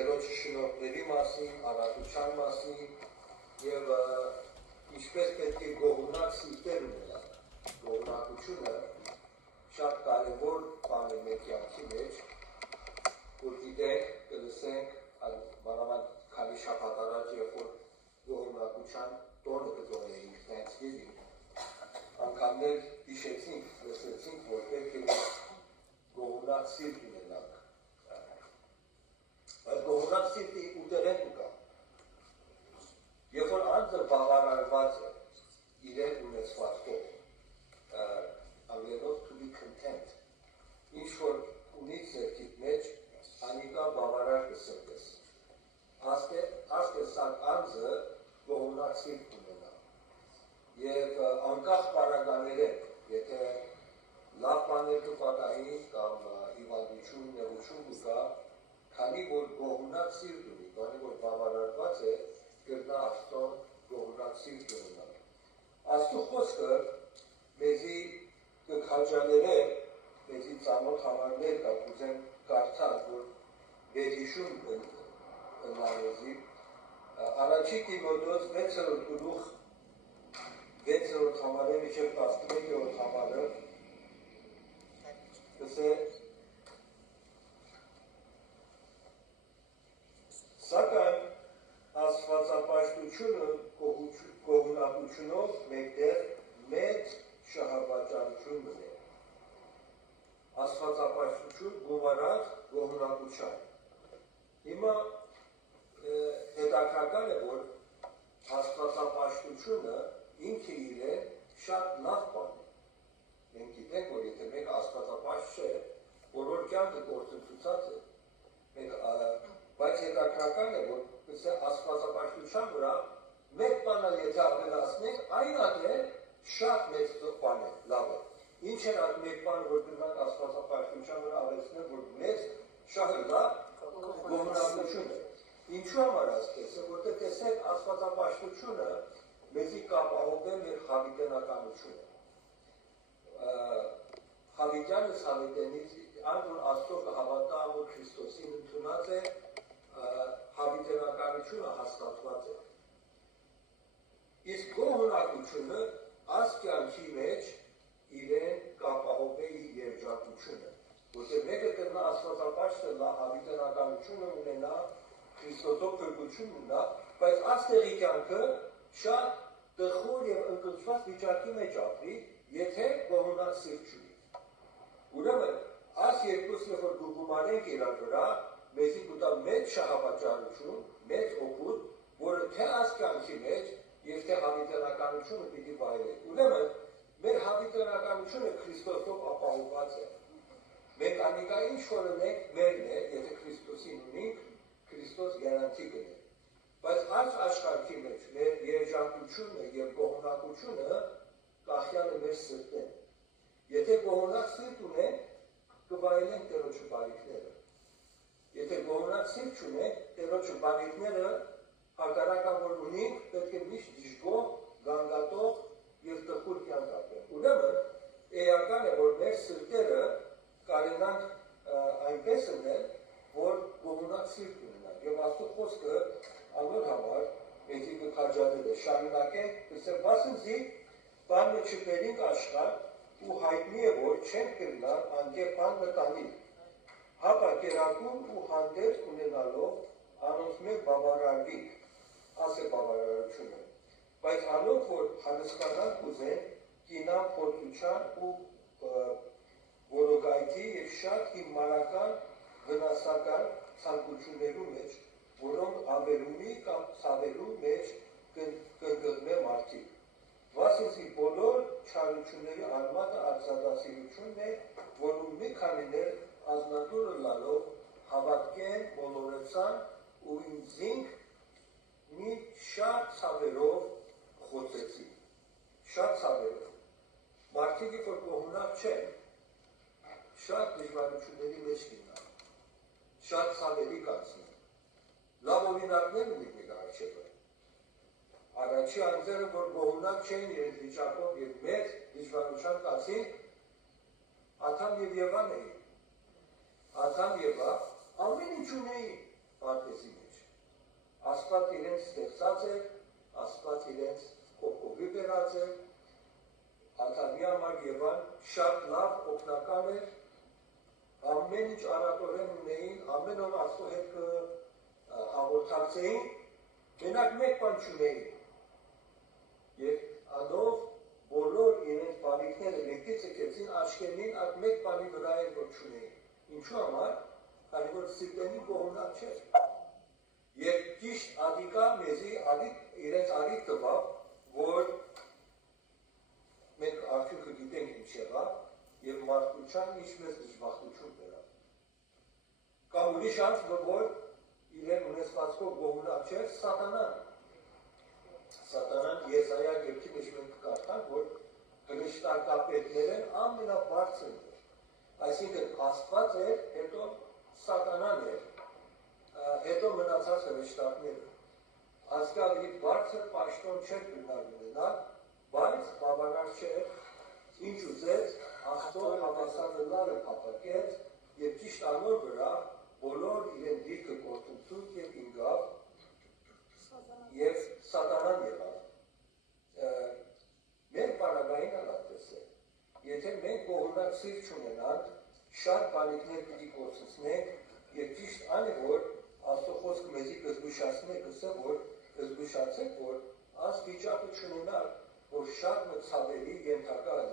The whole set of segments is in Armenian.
Տերոջի շնորհների մասին, առատության մասին եւ ինչպես պետք է գողունակ սիրտեր ունենալ։ Գողունակությունը շատ կարևոր բան է մեր կյանքի մեջ, որ գիտենք, կլսենք, մանավանդ քանի շաբաթ առաջ, երբ որ գողունակության տոնը կտոնեինք Thanksgiving, անգամներ հիշեցինք, լսեցինք, որ պետք է գողունակ սիրտ ունենանք։ Բայց գողունակ սիրտի ուտեղեն կա։ Երբ որ անձը բավարարված է իրեն ունեցվածքով, անգլերենով to be content, ինչ որ ունի ձեռքիդ մեջ, անիկա բավարար կսրտես։ Ասկեսակ անձը գողունակ սիրտ ունենա։ Եվ անկախ պարագաներեն, եթե լավ բաներ կպատահին կամ հիվանդություն, նեղություն կգա, քանի որ գողունակ սիրտ ունի, քանի որ բավարարված է, կրնա Աստծուն գողունակ սիրտ ունենալ։ Աստծո խոսքը մեզի կքաջալերե, մեզի ծանոթ համարներ կա, կուզեմ կարդալ, որ վերհիշում ընանեզի, առաջի Տիմոթեոս 6-րդ գլուխ 6-րդ համարը մինչև 11-րդ համարը գսե սակայն աստվածապաշտությունը գողունակությունով մեկտեղ մեծ շահավաճառություն մնե։ Աստվածապաշտություն գումարած գողունակության։ Հիմա հետաքրքրական է, որ աստվածապաշտությունը ինքը իրեն շատ լավ բան է։ Մենք գիտենք, որ եթե մեկ աստվածապաշտ չէ, բոլոր կյանքը գործընթացած է։ Բայց հետաքրքրական է, որ աստվածապաշտության վրա մեկ բանը եթե ավելացնենք, այն է շատ մեծ բան է, լավ է։ Ինչ է այդ մեկ բանը, որ դրանք աստվածապաշտության վրա ավելացնենք, որ մեծ շահը լավ գողունակություն է։ Ինչու համար ասես, որտեղ տեսեք աստվածապաշտությունը մեզի կապահովել մեր հավիտենականությունը։ Հավիտյանս հավիտենից, այն որ Աստծո կհավատա, որ Քրիստոսին ընդունած է, հավիտենականությունը հաստատված է։ Իսկ գողունակությունը ասկյանքի մեջ իրեն կապահովել իր երջանկությունը, որտեղ մեկը կրնա աստվածապաշտը լա հավիտենականությունը ունենա, Քրիստոսով փրկություն ունենա, բայց աստեղի կյանքը շատ տխուր եւ ընկճված վիճակի մեջ ապրի, եթե գողունակ սիրտ չունի։ Ուրեմն, այս երկուսը որ գումարենք իրար վրա, մեզի կտա մեծ շահավաճառություն, մեծ օգուտ, որը թե ասկյանքի մեջ եւ թե հավիտենականությունը պիտի վայելենք։ Ուրեմն, մեր հավիտենականությունը Քրիստոսով ապահովված է։ Մենք անիկա ինչ որ ունենք, մերն է, եթե Քրիստոսին ունենք, Քրիստոս գարանտի կնե։ Բայց այս աշխարհի մեջ մեր երջանկությունը եւ գողունակությունը կախյալ է մեր սրտեն։ Եթե գողունակ սիրտ ունենք, կվայելենք Տերոջի բարիքները։ Եթե գողունակ սիրտ չունենք, Տերոջի բարիքները հակառակն որ ունենք, պետք է միշտ դժգոհ, գանգատող եւ տխուր կյանք ապրենք։ Ուրեմն, էական է, որ մեր սրտերը կարենանք այնպես ունել, որ գողունակ սիրտ ունենան։ Եվ Աստծո խոսքը անոր համար մեզի կքաջալեր է, շարունակենք, կսե բասնզի բանը չբերինք աշխարհ ու հայտնի է, որ չենք կրնալ անկերպան մտանի, հապա կերակում ու հանդերձ ունենալով անոնց մեր բավարարվինք, աս է բավարարությունը, բայց անոնք, որ հարստանանք ուզեն, կինան փորձության ու որոգայթի և շատ հիմարական վնասական ցանկություններու մեջ, որոնք ավերումի կամ ցավերու մեջ կգտնե մարդիկ։ Վասնզի բոլոր չարությունների արմատը արձագասիրությունն է, որում մի քանիներ ազնատուրը լալով հավատքեն, մոլորեցան ու ինձինք մի շատ ցավերով խոցեցին։ Շատ ցավերով։ Մարդիկի, որ գողունակ չեն, շատ դժվարությունների մեջ կինան, շատ ցավերի կանցնեն։ Լավ օրինակներ ունի մեկ արջևը։ Առաջի անձերը, որ գողունակ չեն իրենց վիճակով և մեծ դժվարության կացին, Ադամ և Եվան էին։ Ադամ Եվա ամեն ինչ ունեին, պարտեզի մեջ։ Աստված իրենց ստեղծած է, Աստված իրենց կողքովի բերած է, Ադամի համար Եվան շատ լավ օգնական էր, ամեն ինչ արատորեն ունեին, ամեն օր Աստծո հետ հաղորդակցեին, մենակ մեկ բան չունեին։ Եվ անով բոլոր իրենց բանիքները մեկից եկեցին աչքերին այդ մեկ բանի վրա էր, որ չունեին։ Ինչու համար, քանի որ սիրտենի կողմնակ չէր։ Եվ ճիշտ ադիկա մեզի իրենց արիք տվավ, որ մենք արդյունքը գիտենք ինչ եղավ, եւ մարդկության ինչ մեծ դժբախտություն բերավ։ Կամ ուրիշ անց, որ իրեն ունեցվածքով գողունակ չէր, սատանան։ Սատանան Եսայա գրքի մեջ մենք կարդանք, որ հրեշտակապետներն ամենաբարձրն էր։ Այսինքն Աստված էր, հետո սատանան էր, հետո մնացած հրեշտակները։ Ազգագրի բարձր պաշտոն չէր գնալ ունենալ, բայց բավարար չէր, ինչ ուզեց, Աստծո հավասարները փապակեց եւ ճիշտ անոր վրա բոլոր իրեն դիրքը գործունեություն եւ ինգավ եւ սատանան եղավ։ Մեր պարագային ալատես է։ Եթե մենք կողմնակ սիրտ չունենանք, շատ բանիքներ պիտի գործունենք եւ ճիշտ ան է, որ Աստծո խոսքը մեզի կզգուշացնի, կսե որ կզգուշացեք, որ այս վիճակը չունենալ, որ շատ մցավերի ենթակա է։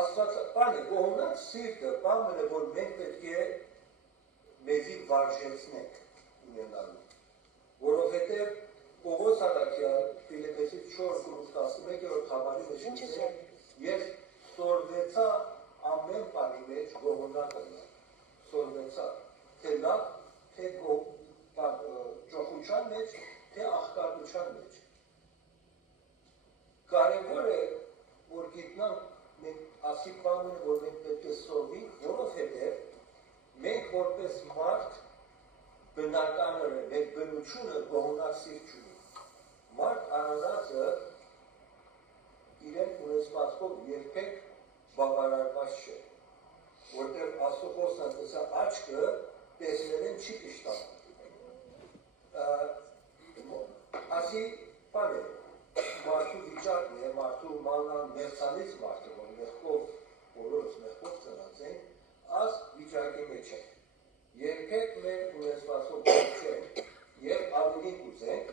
Աստված բանը կողմնակ սիրտը բանը է, որ մենք պետք է մեզի վարժեցնենք ունենալու, որովհետև Պողոս Արաքյալ Ֆիլիպպեցիս 4:11 համարի մեջ ես սորվեցա ամեն բանի մեջ կողմնակը սորվեցա, թե լավ, թե ճոխության մեջ, թե աղքատության մեջ։ Կարևոր է, որ գիտնանք մենք ասի բանը, որ մենք պետք է սովենք, որովհետև մենք որպես մարդ բնականներ է, մեր բնությունը կողմնակ սիրտ չունի։ Մարդ անանածը իրեն ունեցվածքով երբեք բավարարված չէ, որտեղ Աստծո խոսքն ասա աչքը տեսնելեն չի կշտան։ Ասի բան է, մարդու վիճակն է, մարդու մանան մեղցանից մարդը, որ մեղքով, բոլորս մեղքով ծնած են, աս վիճակի մեջ է։ Երբեք մեր ունեցվածքով չենք եւ ավելի կուզենք,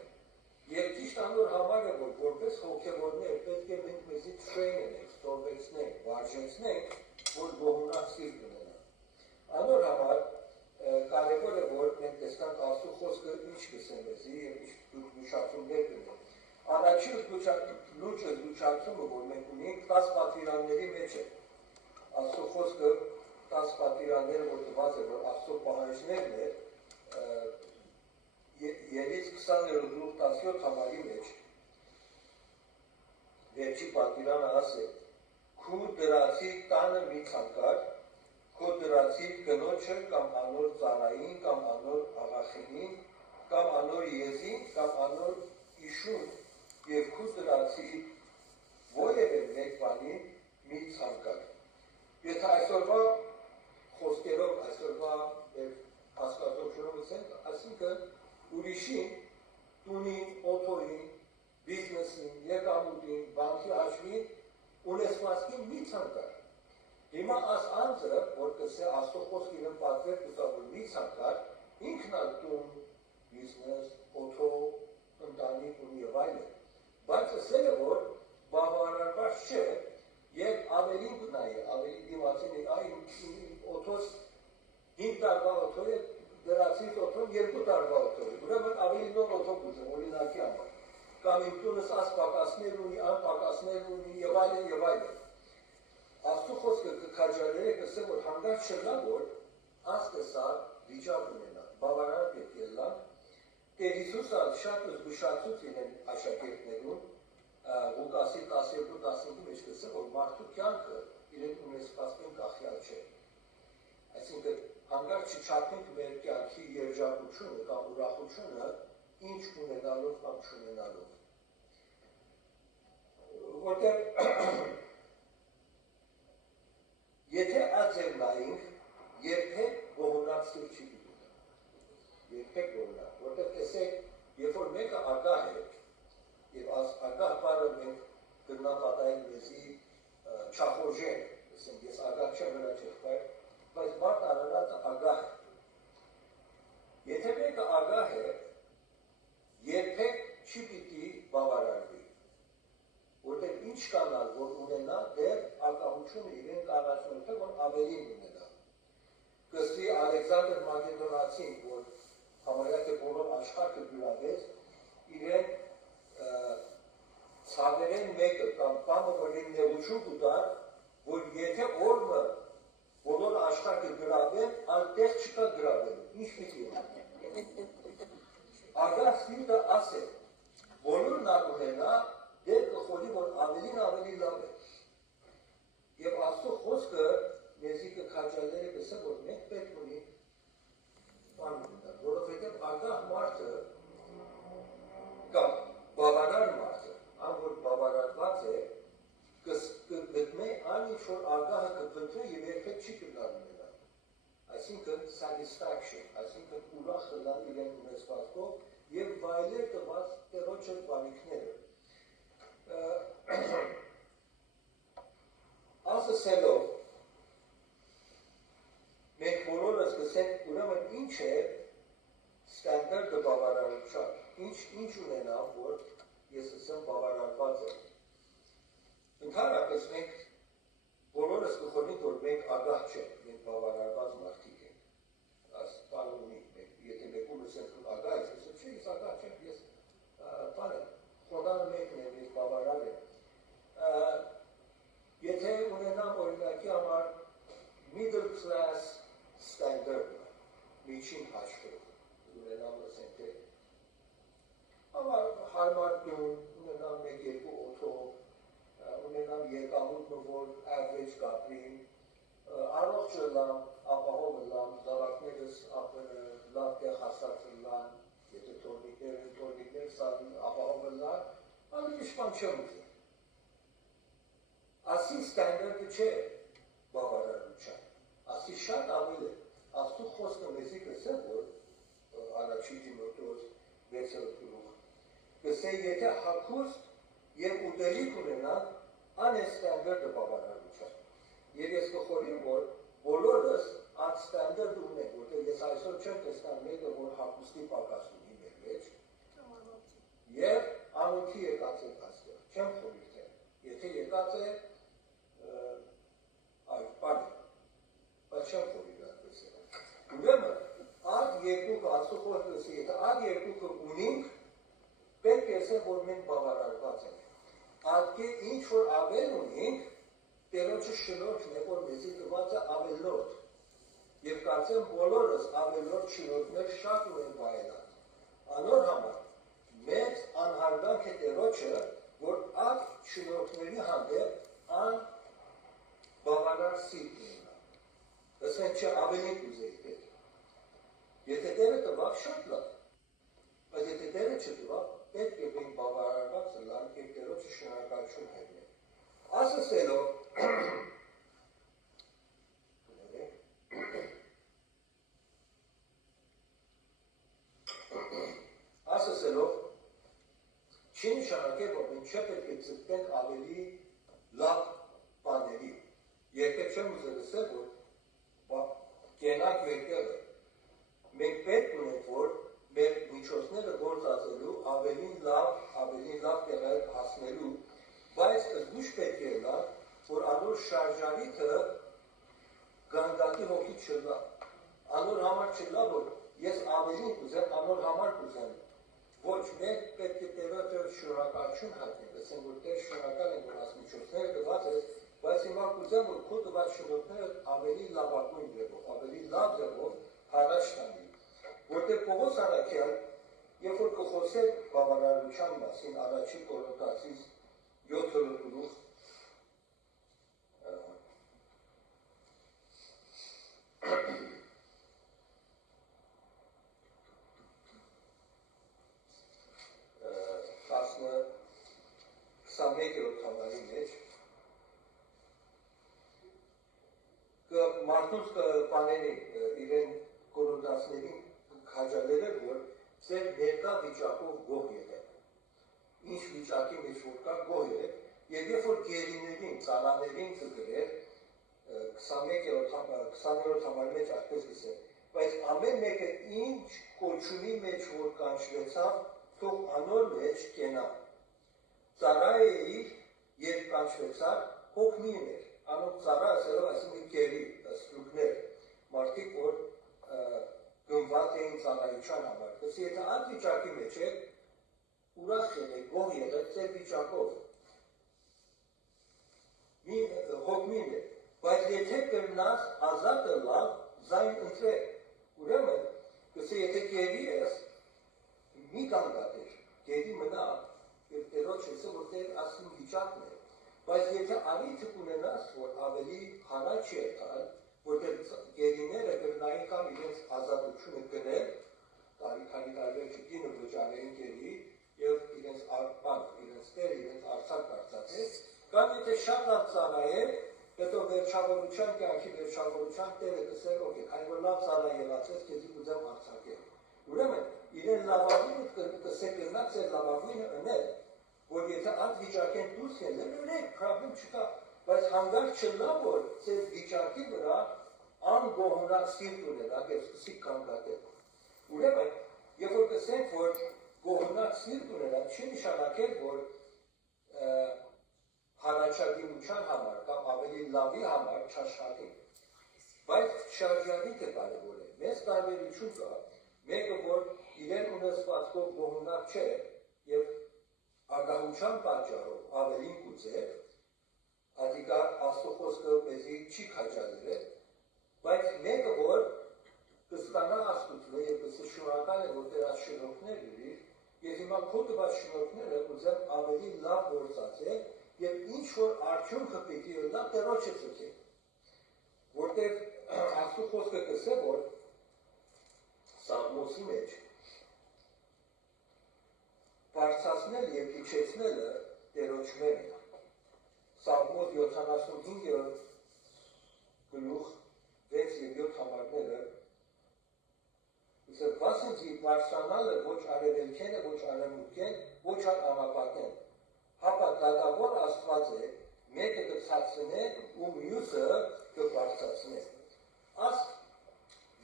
եւ ճիշտ անոր համար է, որ որպես հոգեվորներ պետք է մենք մեզի train-ենք, ստորվեցնենք, վարժեցնենք, որ գողունակ սիրտ ունենանք։ Անոր համար կարևոր է, որ մենք տեսնանք Աստծո խոսքը ինչ կսեն մեզի եւ ինչ զգուշացումներ կնենք։ Առաջին լուծը զգուշացումը, որ մենք ունենք 10 պատվիրանների մեջ է։ Աստծո խոսքը 10 պատվիրանները, որ տված է, որ Աստծո պահանջներն է, Երից 20:17 համարի մեջ վերջի պատվիրանը ասե քու դրացի տանը մի ցանկար, քո դրացի կնոջը կամ անոր ծառային, կամ անոր աղախինին, կամ անոր եզին, կամ անոր իշուն եւ քու դրացի որևէ մեկ բանին մի ցանկար։ Եթե այսօրվա խոսքերով, այսօրվա հասկացությունով ասենք, այսինքն ուրիշին, տունին, օթոյին, բիզնեսին, եկամուտին, բանկի հաշվին, ունեցվածքին մի ցանկար։ Հիմա աս անձը, որ կսե Աստծո խոսքը իրեն պատվեր կտա, որ մի ցանկար, ինքն ալ տուն, բիզնես, օթո, ընտանիք ունի եւ այլն։ Բայց ասել է, որ բավարարված չէ եւ ավելին գնայի, ավելի դիմացին այն օթոս 5 տարվա օթո է, դրացից օթոն 2 տարվա օթո է, ուրեմն ավելի նոր օթո կուզեմ, օրինակի համար։ Կամ իմ տունս աս պակասներ ունի, ան պակասներ ունի եւ այլն եւ այլն։ Աստծո խոսքը կքաջալեր է կսե, որ հանգարց չլա, որ աստեսար վիճակ ունենա, բավարար պետք է լա։ Տեր Հիսուսը շատ զգուշացուց իրեն աշակերտներուն, Ղուկասի 12:15 մեջ կսե, որ մարդու կյանքը իրեն ունեցվածքին կախյալ չէ։ Այսինքն հանգարց չչափենք մեր կյանքի երջանկությունը կամ ուրախությունը ինչ ունենալով կամ չունենալով։ Որտեղ ձև նայինք, երբեք ողորակ սիրտ չի դիտում։ Երբեք ողորակ, որտեղ տեսեք, երբ որ մեկը ագահ է, եւ ագահ բառը մենք գտնապատային մեզի չախորժենք, ասենք ես ագահ չեմ վրա չեղբայր, բայց մարդ արարածը ագահ է։ Եթե մեկը ագահ է, երբեք չի պիտի բավարարվի, որտեղ ինչ կանալ, որ ունենա, դեռ ագահությունը իրեն կարացնորդը, որ ավելին ունենա։ Կստի Ալեքսանդր Մակեդոնացին, որ համարյա թե բոլոր աշխարհը գրավեց, իրեն ցավերեն մեկը կամ բանը, որ իրեն նեղություն կուտար, որ եթե օրը բոլոր աշխարհը գրավեն, այնտեղ չկա գրավելու, ինչ պիտի է։ Ագահ սիրտը ասե, բոլորն ունենա, դեր կխորի, որ ավելի լավ է։ Եվ Աստծո խոսքը մեզի կքաջալերը կսա, որ մենք պետք ունի բան ունենալ, որովհետև ագահ մարդը կամ բավարար մարդը, ան որ բավարարված է, կգտնե այն ինչ որ ագահը կփնտրի եւ երբեք չի կգար ունենալ։ Այսինքն satisfaction, այսինքն ուրախ լան իրեն ունեցվածքով եւ վայելել տված Տերոջը բանիքները։ Ասելով մենք բոլորս կսենք ուրեմն ինչ է ստանդարտը բավարարության, ինչ ունենա, որ ես ասեմ բավարարված եմ։ Ընդհանրապես մենք բոլորս կխորհենք, որ մենք ագահ չենք, մենք բավարարված մարդիկ ենք։ Այս բանը ունի, եթե մեկում ասենք ագահ ես, ասեմ չէ, ես ագահ չեմ, ես բան եմ, խոդանը մեկն եմ, ես բավարար եմ։ Եթե ունենամ օրինակի համար middle class standard, միջին հաշվով, ունենամ ասենք թե հարմար տուն, ունենամ մեկ-երկու օթով, ունենամ եկամուտը, որ average կապրին, առողջ լամ, ապահով լամ, զավակներս լավ տեղ հասած լան, եթե թորնիկներ սարին ապահով լան, ավելի իշխան չեմ ուզել։ Ասի ստանդարտը չէ բավարարության, ասի շատ ավել է, Աստծո խոսքը մեզի կսե, որ առաջի Տիմոթեոս 6-րդ գլուխ, կսե եթե հագուստ եւ ուտելիք ունենան, ան է ստանդարտը բավարարության։ Եվ ես կխորհեմ, որ բոլորս այդ ստանդարտը ունենք, որտեղ ես այսօր չեմ տեսնալ մեկը, որ հագուստի պակաս ունի մեր մեջ, եւ անոթի եկած է այստեղ, չեմ խորհրդել։ Եթե եկած է այլ բան, բայց չեմ խորհրդել այդպես։ Ուրեմն, այդ երկուքը Աստծո խոսքը, եթե այդ երկուքը ունենք, պետք է ասել, որ մենք բավարարված ենք։ Ատկե ինչ որ ավել ունենք, Տերոջը շնորհքն է, որ մեզի տված է ավելորդ։ Եվ կարծեմ բոլորս ավելորդ շնորհքներ շատ ունեն վայելած։ Անոր համար մեծ անհարգանք է Տերոջը, որ այդ շնորհքների հանդեպ ան բավարար սիրտ ունենա։ Ասենք չէ ավելի կուզեի պետք։ Եթե Տերը տվավ շատ լավ, բայց եթե Տերը չտվավ, պետք է մենք բավարարված լանք և Տերոջը շնորհակալություն հայտնենք։ Ասելով չի նշանակել, որ մենք չպետք է ձգտենք ավելի լավ բաների։ Երբեք չեմ ուզել ասել, որ կենանք մեկտեղը։ Մենք պետք ունենք, որ մեր միջոցները գործածելու ավելի լավ տեղեր հասնելու, բայց զգուշ պետք է լավ, որ անոր շարժարիքը գանդակի հոգի չլա։ Անոր համար չլա, որ ես ավելին կուզեմ, անոր համար կուզեմ։ Ոչ, մենք պետք է Տերոջը շնորհակալություն հայտնենք, ասենք, որ Տեր շնորհակալ ենք, որ այս միջոցները տված ես, բայց հիմա կուզեմ, որ քո տված շնորհքները ավելի լավագույն ձևով, ավելի լավ ձևով առաջ տանի։ Որտեղ Պողոս առաքյալ, երբ որ կխոսեր բավարարության մասին, առաջին Կորինթացիս 7-րդ գլուխ, համարի մեջ, մարդուց բաների իրեն կորոդասներին քաջալերել, որ ձեր ներկա վիճակով գոհ եղեք, ինչ վիճակի մեջ որ կա գոհ եղեք, եւ երբ որ գերիներին, ծառաներին կգրեր 20-րդ համարի մեջ այդպես կսել, բայց ամեն մեկը ինչ կոչումի մեջ որ կանչվեցավ, թող անոր մեջ կենա։ Ծառայի երբ կանչվեցավ, հոգնին էր, անոր ծառա ասելով այսինքն գերի, ստրուկներ, մարդիկ որ գնված էին ծառայության համար։ Kasi եթե այդ վիճակի մեջ եք, ուրախ եղեք, գոհ եղեք ձեր վիճակով։ Հոգնին է, բայց եթե կրնաս ազատը լավ, զայն ընտրեք, ուրեմն, kasi եթե գերի ես, մի կանգատեր, գերի մնա, և տերոջ հեսը, որ տեր ասին վիճակն է, բայց եթե արիթը կունենաս, որ ավելի հանաչ եղալ, որտեղ գերիները կրնային կամ իրենց ազատությունը գնել, քանի տարբեր չգինը վճարային գերի և իրենց արպան, իրենց տեր, իրենց արցակ կարծացեց, կամ եթե շատ լավ ծառայել, հետո վերջավորության կյանքի վերջավորության տերը կսեր, օքեյ, քանի որ լավ ծառա եղածես, քեզի կուզեմ արձակել։ Ուրեմն, իրեն լավագույնը կսե կրնակ ձեր լավագույնը ընել, որ եթե այդ վիճակեն դուրս ելել, ուրեք, պրաբլեմ չկա, բայց հանգար չլա, որ ձեր վիճակի վրա անգոհունակ սիրտ ունենակ և սկսիկ կանգատել։ Ուրեմն, երբ որ կսենք, որ գոհունակ սիրտ ունենակ, չի նշանակել, որ հանաչագիմության համար կամ ավելի լավի համար չաշխատի։ Բայց շարժանիքը կարևոր է։ Մեզ տարբերություն կա, մեկը, որ իրեն ունեցվածքով գոհունակ չէ և ագահության պատճառով ավելին կուծեր, ադիկա Աստծո խոսքը մեզի չի քաջալերել, բայց մեկը, որ կստանա Աստծո և կսշնորհակալ է, որ դեր այս շնորհքներ ուրիշ, և հիմա քո տված շնորհքները ուզեմ ավելի լավ գործածել և ինչ-որ արդյունքը պիտի ըլլա տերոջը ձգել, որտեղ Աստծո խոսքը կսե, որ Սաղմոսի մեջ բարձրացնել և իջեցնելը տերոջներն է։ Սաղմոս 75 գլուխ 6 և 7 համարները վասնձի բարձրանալը ոչ արևելքեն է, ոչ արևմուտքեն, ոչ անապատեն։ Հապա դատավոր Աստված է, մեկը կցածնե ու մյուսը կբարձրացնե։ Աս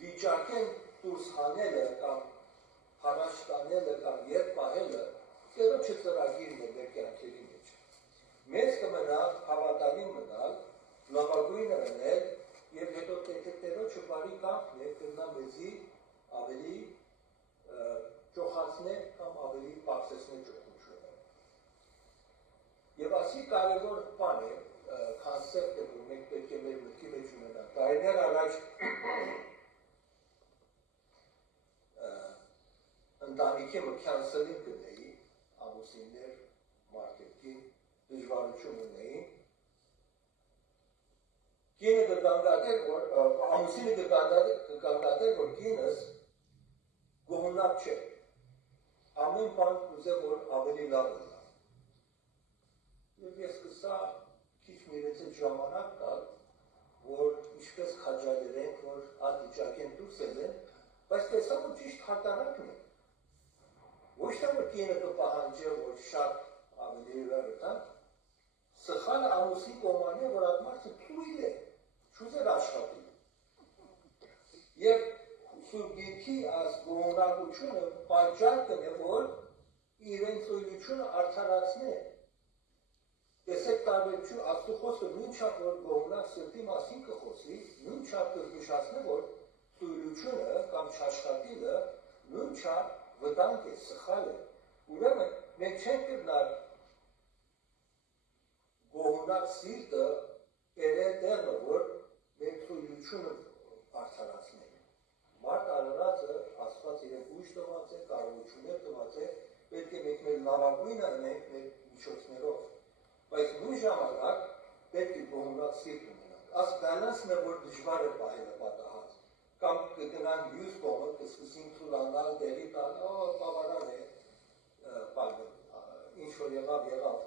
վիճակեն դուրս հանելը կամ հարաշ տանելը կամ երբ պահելը տերոջը ծրագիրն է մեր կյանքերի մեջ։ Մեզ կմնա հավատալին մնալ, լավագույնը ընել և հետո տերոջը բարի կամքն է կրնա մեզի ավելի ճոխացնել կամ ավելի պարսեսնել ճոխությունը։ Եվ ասի կարևոր բան է, կոնսեպտ է, որ մենք պետք է մեր մտքի մեջ ունենանք։ Տարիներ առաջ ընտանիքի քանսելին գնեի, ամուսիններ, մարդիկին դժվարություն ունեին։ Կինը կգանգատեր, որ ամուսինը կգանգատեր, որ կինս գոհունակ չէ։ Ամեն բան կուզե, որ ավելի լավ ունենա։ Եվ ես սկսա քիչ իրենց հետ ժամանակ տալ, որ ինչպես քաջալերենք, որ այդ վիճակեն դուրս ելեն, բայց տեսա, որ ճիշտ հակառակն է։ Ոչ թե որ կինը կպահանջի, որ շատ ավելի վերտա, սխալը ամուսին կողմանի է, որ այդ մարդը թույլ է, չուզեր աշխատի։ Եվ Սուրբ Գիրքի այս գոհունակությունը պատճառ կնե, որ իրեն ծույլությունը արդարացնե։ Տեսեք տարբերություն Աստծո խոսքը նույնչափ որ գոհունակ սրտի մասին կխոսի, նույնչափ կզգուշացնե, որ ծույլությունը կամ չաշխատելը նույնչափ վտանգ է, սխալ է։ Ուրեմն մենք չենք կրնար գոհունակ սիրտը բերել տեղը, որ մեր ծույլությունը արդարացնենք։ Մարդ արարածը Աստված իրեն ուժ տված է, կարողություններ տված է, պետք է մենք մեր լավագույնը ունենք մեր միջոցներով։ Բայց նույն ժամանակ պետք է գոհունակ սիրտ ունենանք։ Այս բալանսն է, որ դժվար է պահելը պատահած։ Կամ կգնանք մյուս կողմը, կսկսենք թուլանալ, դերի տալ, բավարան է, ինչ որ եղավ,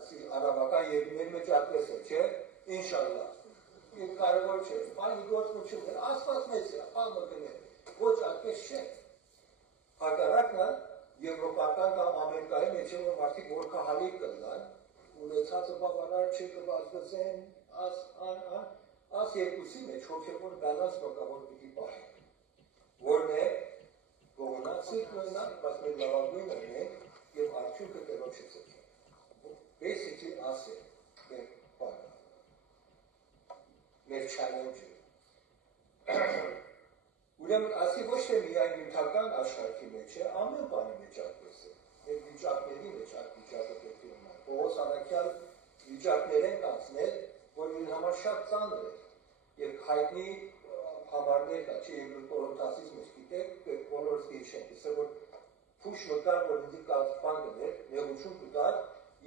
ասի արաբական երկրների մեջ այդպես է, չէ, ինշալլահ։ Եվ կարևոր չէ, բանի գործնություններ, ասված մեծ է, բանը գնել, ոչ այդպես չէ։ Հակառակն Եվրոպական կամ Ամերիկայի մեջ որ մարդիկ որքահալիկ կլան, ունեցածը բավարար չի կբազմեցեն, աս երկուսի մեջ հոգևոր բալանս մակավոր պիտի պահենք, որն է գողնացիք նույնակ, բայց մեր լավագույնը մենք և արդյունքը տերոջը ծեքենք։ Basically աս է մեր բանը, մեր challenge-ը։ Ուրեմն ասի ոչ թե միայն նյութական աշխարհի մեջ է, ամեն բանի մեջ այդպես է։ Մեր վիճակների մեջ այդ վիճակը պետք է ունենա։ Պողոս առաքյալ վիճակներ են անցնել, որ իր համար շատ ծանր է։ Եվ հայտնի համարներ կա, չէ, եւ Կորինթացիս մեջ գիտեք, բոլորս գիշեն, ասել որ փուշ մտար, որ ինձ կազման գներ, նեղություն կտար,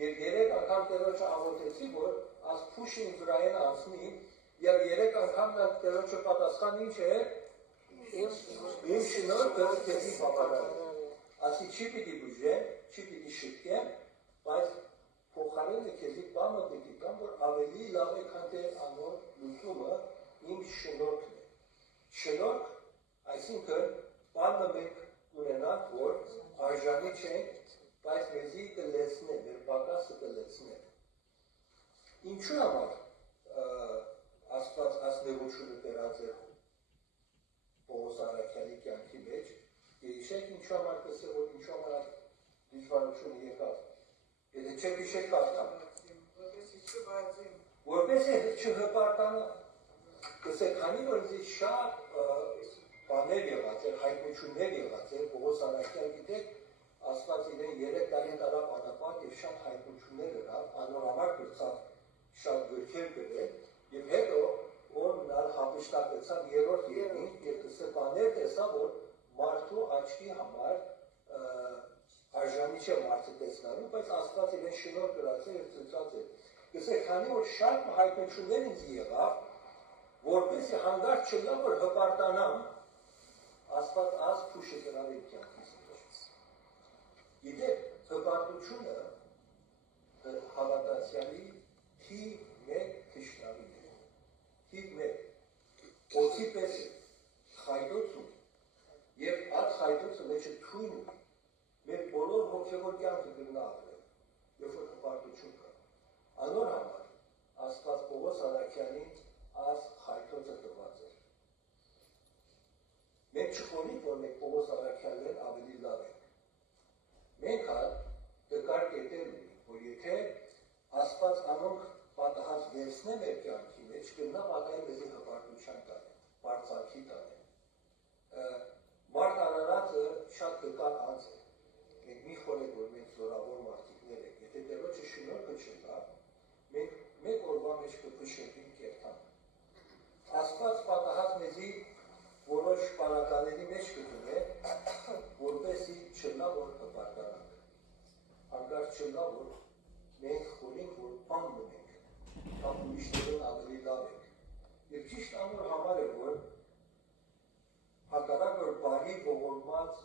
եւ 3 անգամ Տերոջը աղոթեցի, որ աս փուշը ինձ վրայեն անցնի, եւ 3 անգամ նա Տերոջը պատասխան ինչ է, իմ շնորհքը քեզի բավարար է։ Ասի չի պիտի բուժեմ, չի պիտի շտկեմ, բայց փոխարենը քեզի բանը պիտի կամ որ ավելի լավ է քան թե անոր լուծումը իմ շնորհքն է։ Շնորհք, այսինքն բանը մենք ունենանք, որ արժանի չենք, բայց մեզի կլեցնե, մեր պակասը կլեցնե։ Ինչու համար Աստված ասնեղությունը բերած է Պողոս առաքյալի կյանքի մեջ, հիշեք ինչու համար կսե, որ ինչու համար դժվարությունը եկավ։ Եթե չեք հիշեք կարդամ։ Որպես է չհպարտանա։ Կսե քանի որ ինձ շատ բաներ եղած էր, հայտնություններ եղած էր, Պողոս առաքյալ գիտեք, Աստված իրեն 3 տարի տարավ անապատ եւ շատ հայտնություններ եղավ, անոր համար գրծավ շատ գրքեր գրել եւ հետո որ նա հապշտակեցավ 3-րդ երկին եւ կսե բաներ տեսավ, որ մարդու աչքի համար արժանի չէ մարդը տեսնալու, բայց Աստված իրեն շնորհ գրած է եւ ծծած է։ Կսե քանի որ շատ հայտնություններ ինձ եղավ, որպեսզի հանգարց չլա որ հպարտանամ, Աստված աս փուշը գրավ իր կյանքից մեջ։ Գիտեք, հպարտությունը հավատացյալի թիվ 1 թշնամին է։ Թիվ 1 օծի պես է, խայտոց ունի, և այդ խայտոցը մեջը թույն ունի, մեր բոլոր հոգևոր կյանքը կգնա ապրել, երբ որ հպարտություն կա։ Անոր համար Աստված Պողոս առաքյալին աս խայտոցը տված էր։ Մենք չխորիկ, որ մենք Պողոս առաքյալն ավելի լավ ենք։ Մենք դկար կետեր ունի, որ եթե Աստված անոնք պատահած վերցնե մեր կյանքի մեջ, կգնա պատահի մեզի հպարտության տանեն, բարձակի տանեն։ Մարդ արարածը շատ դկար անձ է։ Մենք մի խորեք, որ մենք զորավոր մարդիկներ ենք, եթե Տերոջը շնորհքը չկա, մենք մեկ օրվա մեջ կփշրվենք կերտանք։ Աստված պատահած մեզի որոշ բանականների մեջ կդնե, որպեսզի չլա որ հպարտանանք։ Հանկարծ չլա որ մենք խորենք, որ բան մնենք, կամ ուրիշներն ավելի լավ ենք։ Եվ ճիշտ անոր համար է, որ հակառակ որ բարի ողորմած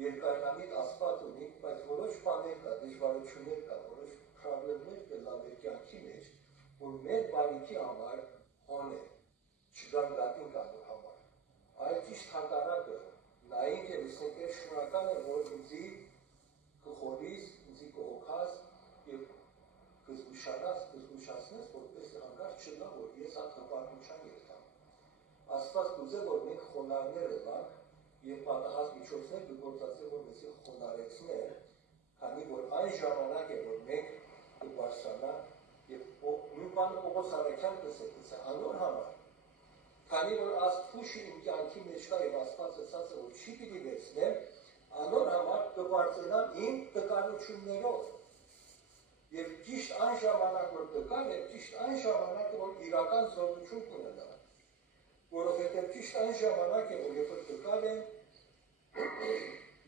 երկայնամիտ Աստված ունի, բայց որոշ բաներ կա, դժվարություններ կա, որոշ խնդիրներ կա մեր կյանքի մեջ, որ մեր բարիքի համար հոն է, չգանգատին կանոր համար։ Այլ ճիշտ հակառակը, նայինք եւ ասենք ես շնորհակալ եմ, որ ինձի կխորիս, ինձի կօգաս եւ կզգուշացնես, որպես հանկարծ չլա, որ ես այդ հպարտության երթամ։ Աստված կուզե, որ մենք խոնարհներ ելանք եւ պատահած միջոցներ կգործածեն, որ մեզի խոնարհեցնեն, քանի որ այն ժամանակ է, որ մենք կբարձրանանք եւ նույն բանը Պողոս առաքյալը կսկսի անոր համար։ Քանի որ Աստուծո իմ կյանքի մեջ կա եւ Աստված ասած է, որ չի պիտի վերցնեմ, անոր համար կբարձրանամ իմ տկարություններով։ Եվ ճիշտ այն ժամանակ, որ տկար է, ճիշտ այն ժամանակ է, որ իրական զորություն կունենա։ Որովհետև ճիշտ այն ժամանակ է, որ երբ որ տկար եմ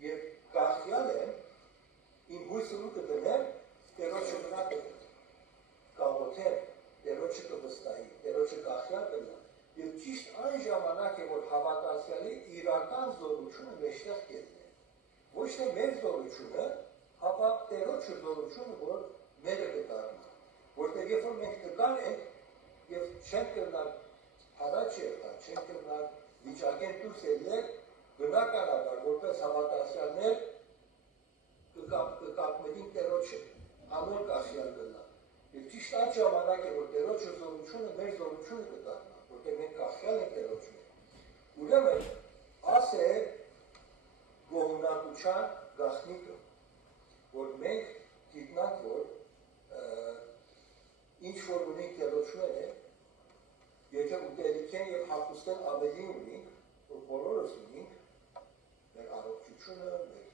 եւ գախյալ եմ, իմ հույսը կդնեմ, Տերոջը վրա կաղոթեմ, Տերոջը կվստահի, Տերոջը գախյալ կլինեմ։ Եվ ճիշտ այն ժամանակ է, որ հավատացյալի իրական զորությունը մեջտեղ կետնե։ Ոչ թե մեր զորությունը, հապա Տերոջը զորությունը, որ մերը կդառնա, որտեղ երբ որ մենք տկար ենք եւ չենք կրնալ առաջ եղան, չեն կրնան վիճակեն դուրս ելնել, բնականաբար, որպես հավատացյալներ կկապնեին Տերոջը, անոր կախյալ գնան։ Եվ ճիշտ այդ ժամանակ է, որ Տերոջը զորությունը մեր զորությունը կդառնա, որտեղ մենք կախյալ ենք Տերոջը։ Ուրեմն, աս է գոհունակության գաղտնիքը, որ մենք գիտնանք, որ ինչ որ ունենք Տերոջները, եթե ուտելիք են և հագուստեն ավելի ունենք, որ բոլորս ունենք, մեր առողջությունը, մեր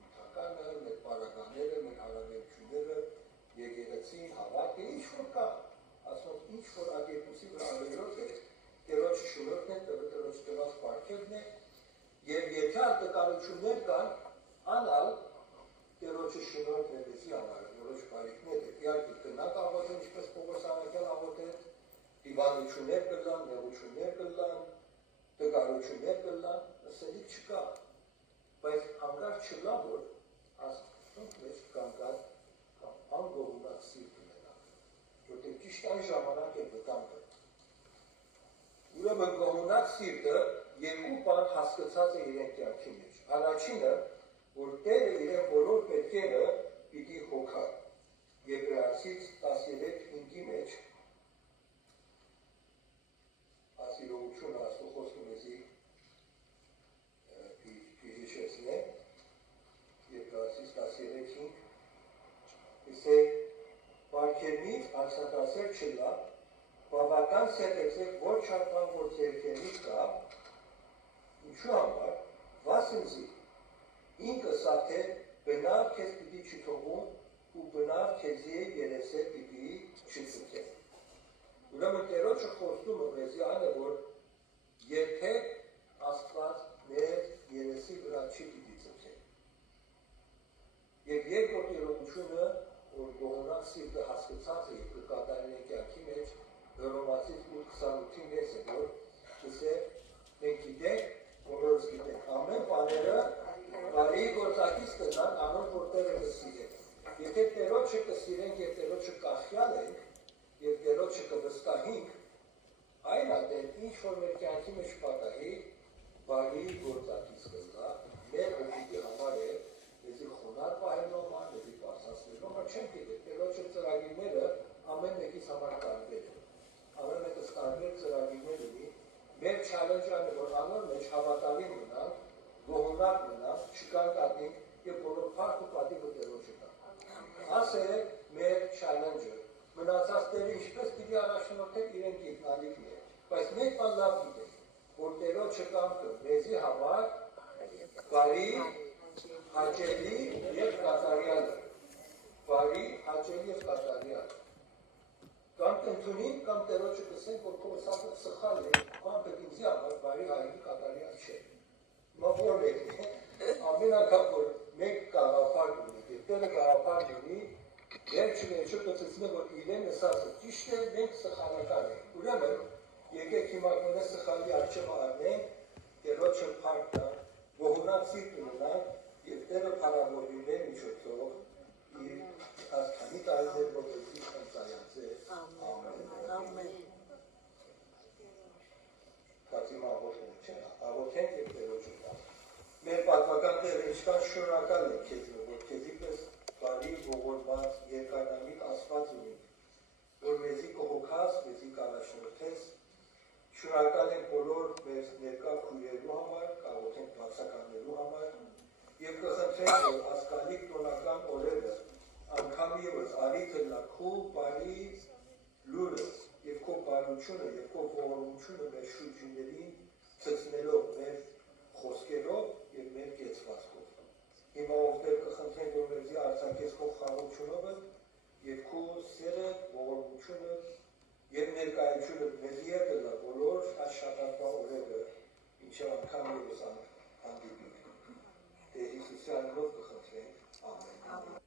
նյութականը, մեր պարագաները, մեր հարաբերությունները, եկեղեցին, հավատքը, ինչ որ կա, ասում ինչ որ ագետուսի վրա ավելորդ է, Տերոջը շնորհքն է, Տերոջը տված պարգևն է, և եթե արտակալություններ կան, անալ Տերոջը շնորհքն է դեսի համար, որոշ բարիքներ է, իհարկե կնակ աղոթեն, ինչպես Պողոս Արաքյան աղոթեց, դիվանություններ կլան, նեղություններ կլան, տկարություններ կլան, ասելիք չկա, բայց հանգար չլա, որ ասում մեջ կանգած կամ անգողունակ սիրտ ունենան, որտեղ ճիշտ այն ժամանակ է վտանգը։ Ուրեմն գողունակ սիրտը երկու բան հասկացած է իրեն կյանքի մեջ։ Առաջինը, որ Տերը իրեն բոլոր պետքերը պիտի հոգա։ Եբրայեցից 13:5-ի մեջ ասիրողությունը Աստծո խոսքը մեզի հիշեցնե, Եբրայեցից 13:5 ասե պարգևնից անցնատասեր չլա, բավական սետեցեք ոչ չափան, որ ձերքերից կա, ինչու համար, վասնզի, ինքը սաթե բնավ քեզ պիտի չթողում ու բնավ քեզի երեսե պիտի չծկե։ Ուրեմն Տերոջը խոստումը մեզի այն է, որ երբեք Աստված մեր երեսի վրա չի պիտի ծկե։ Եվ երկրորդ երողությունը, որ գողունակ սիրտը հասկացած է և կկատարեն է կյանքի մեջ, Հռոմեացիս 8:28-ին մեզ է, որ ասե մենք գիտենք, բոլորս գիտենք, ամեն բաները բարի գործակից կնան, անոր որ Տերը կսիրենք։ Եթե Տերոջը կսիրենք և Տերոջը կախյալ ենք, և Տերոջը կվստահենք, այն ատեն ինչ որ մեր կյանքի մեջ պատահի, բարի գործակից կնա, մեր հոգիտի համար է, մեզի խոնար պահելու համար, մեզի պարսասնելու համար, չենք գիտենք, Տերոջը ծրագիրները ամեն մեկից համար տարբեր է։ Ամեն մեկս տարբեր ծրագիրներ ունի, մեր չալենջը այն է, որ անոր մեջ հավատալի մնանք, գոհունակ մնանք, չկարկատենք և բոլոր փառք ու պատիվը Տերոջը տանք։ Աս է մեր չալենջը, մնացած Տերը ինչպես պիտի առաջնորդեք իրեն գիտնալիքն է, բայց մեկ բան լավ գիտենք, որ Տերոջը կամքը մեզի համար բարի, հաճելի և կատարյալ է, բարի, հաճելի և կատարյալ է։ Կամ կընդունին, կամ Տերոջը կսենք, որ կորսակը սխալ է, կամ պետինձի համար բարի հայրի կատարյալ չէ։ Մա որ մեկն է, ամեն անգամ, որ մեկ գաղափար ունի, և Տերը գաղափար ունի, վերջը կծծնե, որ իրեն ասածը ճիշտ է, մենք սխալական ենք։ Ուրեմն, եկեք հիմա մենը սխալի արջևը առնենք, Տերոջը փառք տանք, գոհունակ սիրտ ունենանք, և Տերը փառավորիներ միջոցով իր հասկանի տարիներ որդեցի խնդայացե։ Ամեն։ Կացիմ աղոթենք չէ, աղոթենք և Տերոջը տանք։ Մեր պատվական Տերը ինչքան շնորհակալ ենք քեզ, որ քեզի պես բարի, ողորմած, երկարամիտ Աստված ունենք, որ մեզի կհոգաս, մեզի կառաջնորդես, շնորհակալ ենք բոլոր մեր ներկա քույրերու համար, կաղոթենք բացականներու համար, և կխնդրենք, որ ասկալիկ տոնական օրերը անգամ ևս արի թլնաքու բարի լուրս և քո բարությունը և քո ողորմությունը մեր շուրջիներին ցցնելով մեր խոսքերով և մեր կեցվածքով։ Հիմա ովներ կխնդրենք, որ մեզի արձակես քո խաղաղությունով և քո սերը, ողորմությունը և ներկայությունը մեզի է կլա բոլոր աշխատանքվա օրերը, ինչև անգամ ևս հանդիպինք։ Տեր Հիսուսի անունով կխնդրենք, ամեն։